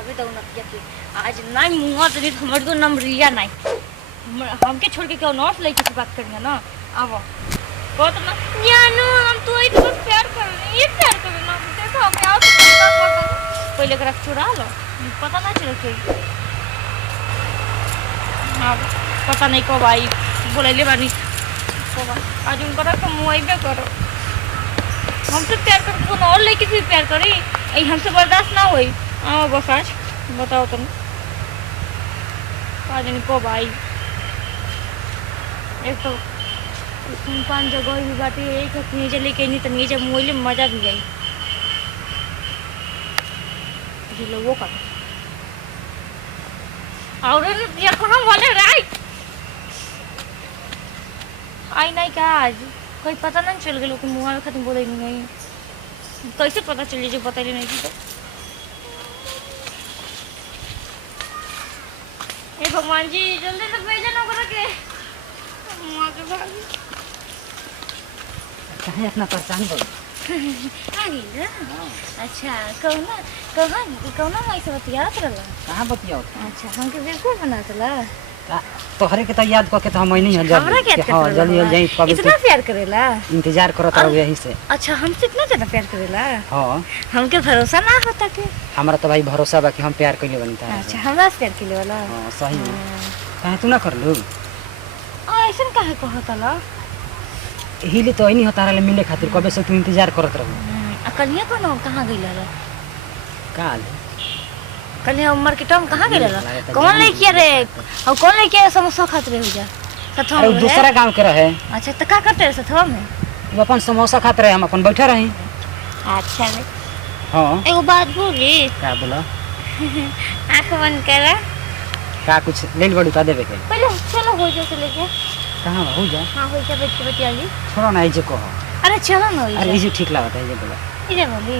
आवे तो न के आज नहीं मुंह तो नहीं हमर तो नाम रिया नहीं हमके छोड़ के क्यों नॉर्थ लेके से बात करेंगे ना अब बहुत ना जानू हम तो ही तो प्यार कर रहे ये प्यार कर ना देखो हमें आओ तो पहले करा चुरा लो पता ना चले कोई हां पता नहीं को भाई बोले ले बानी आज उनका रख मुआई पे करो हमसे प्यार कर कौन और लेके फिर प्यार करी ऐ हमसे बर्दाश्त ना होई आओ बस आज बताओ तुम आज इनको भाई एक तो सुनसान जगह भी बाटी एक नीचे लेके नहीं तो नीचे मोइले मजा भी गई ये लोगों का और ये कहां वाले राइट आई नहीं का आज कोई पता नहीं चल गया कि मुंह में खत्म बोले नहीं कैसे पता चल जो बता नहीं की तो ए भगवान जी जल्दी से भेजा ना करा के मां के भागी कहाँ अपना पहचान बोल आ गई ना अच्छा कौना मैं से बतियात रहला कहाँ बतियाओ अच्छा हमके बिल्कुल बनात ला तोहरे के तो याद करके तो हम नहीं हमरा के हां जल्दी जाई कब इतना प्यार करेला इंतजार करत रहो यही से अच्छा हमसे इतना ज्यादा प्यार करेला हां हमके भरोसा ना होता के हमरा तो भाई भरोसा बा कि हम प्यार कइले बनी तारा अच्छा हमरा से प्यार कइले वाला हां सही में काहे तू ना कर लू ऐसन काहे कहत ला हिले तो नहीं होता रहले मिले खातिर कबे से तू इंतजार करत रहू अकलिया को कहां गइला ला काल कलिया उम्र के टाइम कहां गइला ला कौन लेके रे और कौन लेके समोसा खात रहे हो जा सथवा अरे दूसरा गांव के रहे अच्छा त का करते रहे सथवा में वो अपन समोसा खात रहे हम अपन बैठे रही अच्छा रे हां एगो बात बोली का बोला आंख बंद करा का कुछ लेल बड़ू ता देवे के पहले चलो हो जा चले के कहां हो जा हां हो जा बैठ के बतियाली छोड़ो ना इजे कहो अरे चलो ना अरे इजे ठीक लागत है इजे बोला इजे बोली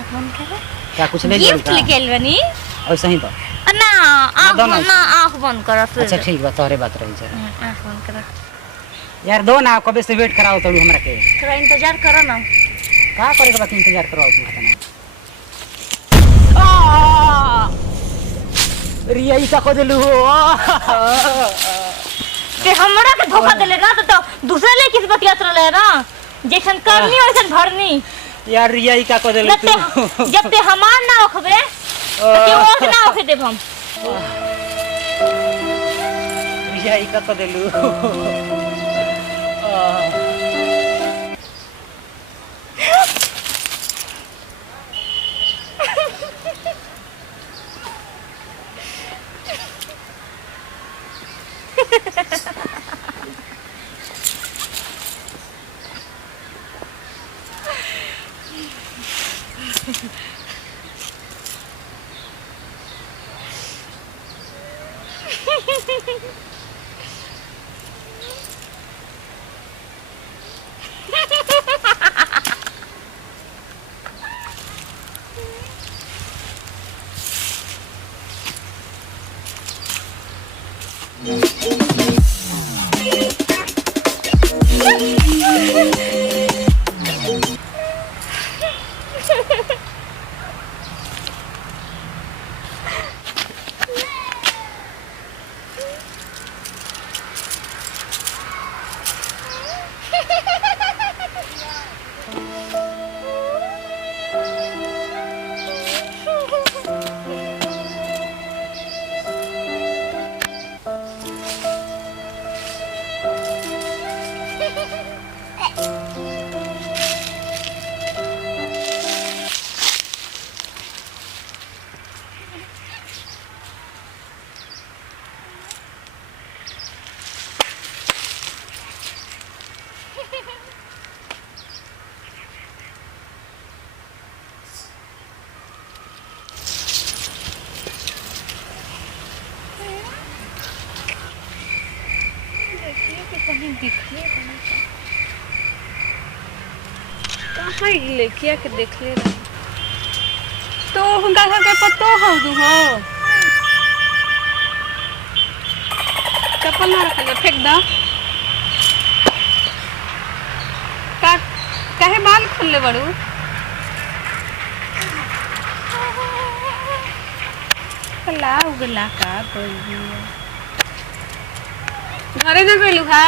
आंख बंद करा क्या कुछ ले गिफ्ट लेके आइल बनी ऐसा ही तो ना आंख बंद करा फिर अच्छा ठीक बा तोहरे बात रही जा आंख बंद करा यार दो ना कबे से वेट कराओ तो हमरा के थोड़ा इंतजार करो ना का करे के बात इंतजार कराओ तुम हतना रिया ई का को देलु ते हमरा के धोखा देले ना तो दूसरे ले किस बतियात रहले ना जैसन करनी वैसन भरनी यार रिया ई का को देलु तू जब ते हमार ना होखबे तो के और ना होखे देब हम रिया ई का को देलु कहाँ लेकिया के देख ले रहा तो हुनका घर के पत्तो हो दू हो चप्पल ना रख ले फेंक दो का काहे बाल खोल ले बड़ू पकला उगला का कोई घरे ना गइलू हा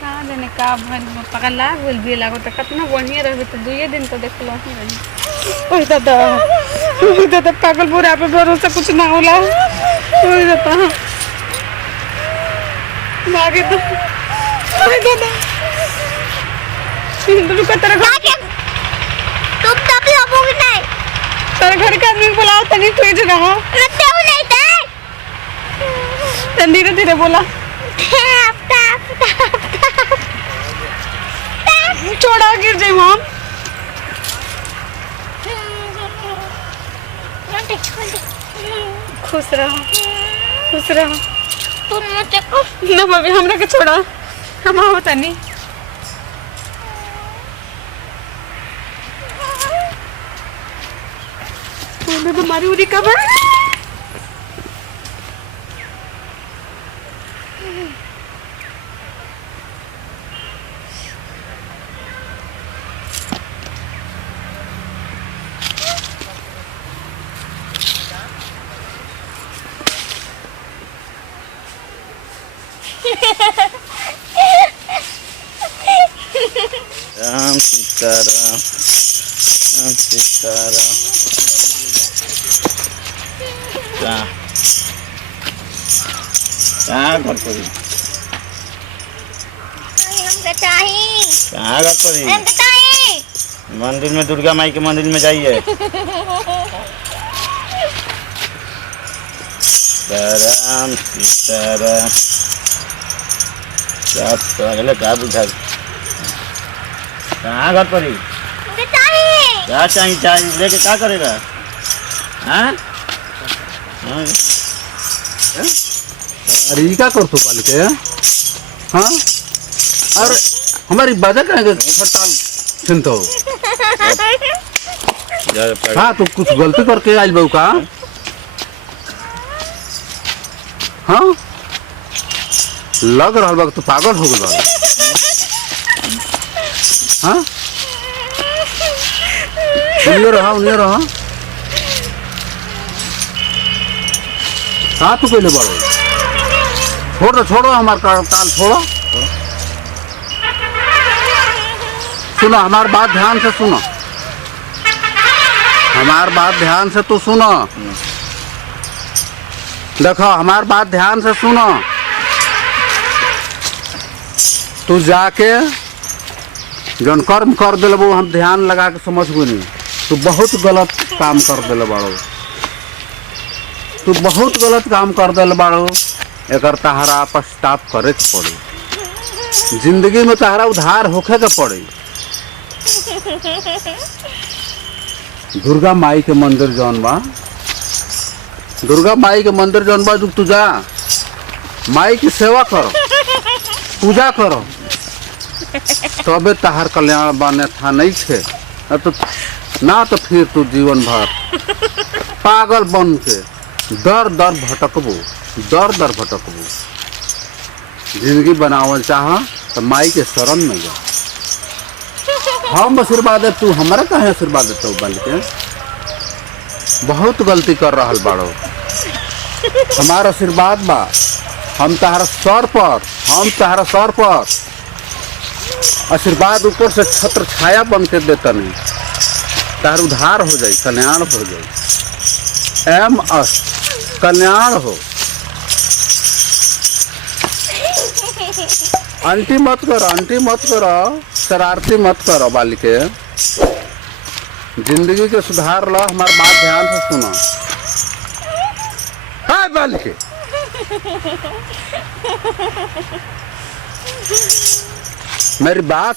का जाने का भन पकला बोल भी लागो त कितना बढ़िया रहबे त 2 दिन तो देखलो ही रही ओए दादा पागल बुरा पे भरोसा कुछ ना होला ओए दादा भागे तो ओए दादा सिंदूर का तरह तुम तब लगोगे नहीं तेरे घर का आदमी बुलाओ तनी तुझे रहो रखते हो नहीं थे धीरे धीरे बोला छोड़ा गिर जाए हम खुश रहो तुम मुझे को ना मम्मी हमरा के छोड़ा हम होता नहीं मैं बीमारी उरी कब है राम सीताराम राम सीताराम कहाँ घर पर कहाँ घर पर मंदिर में दुर्गा माई के मंदिर में जाइए राम सीताराम क्या बुझा कहाँ घर पर क्या चाहिए लेके क्या करेगा हाँ अरे क्या कर तू पाल के हाँ और हमारी बाजा कहेंगे हड़ताल सुनते हो हाँ तू कुछ गलती करके आइल बहू का हाँ लग रहा बा तू पागल हो गया हाँ उन्हें रहा कहाँ तू पहले बढ़ो छोड़ो हमारे ताल छोड़ो सुनो हमारी बात ध्यान से सुनो हमारी बात ध्यान से तू सुनो देखो हमारी बात ध्यान से सुनो तू जाके जौन कर्म कर दिल वो हम ध्यान लगा के समझबो नहीं तू बहुत गलत काम कर दिल बाड़ो तू बहुत गलत काम कर दिल बाड़ो एकर तहरा पछताप करे के पड़े जिंदगी में तहरा उधार होखे के पड़े दुर्गा माई के मंदिर जौन बा तू जा माई की सेवा करो पूजा करो तबे तहार कल्याण बने था नहीं थे ना तो फिर तू जीवन भर पागल बन के दर दर भटकबू जिंदगी बनावल चाह तो माई के शरण में जा हम आशीर्वाद है तू हमारा कहे आशीर्वाद देते बन के बहुत गलती कर रहा बाड़ो हमारा आशीर्वाद बा हम तहरा सर पर आशीर्वाद ऊपर से छत्र छाया बन के देता नहीं तार उधार हो जाए कल्याण हो जाए कल्याण हो आंटी मत करो शरारती मत करो बालिके जिंदगी के सुधार लो हमारी बात ध्यान से सुनो हाय बालिके मेरी बात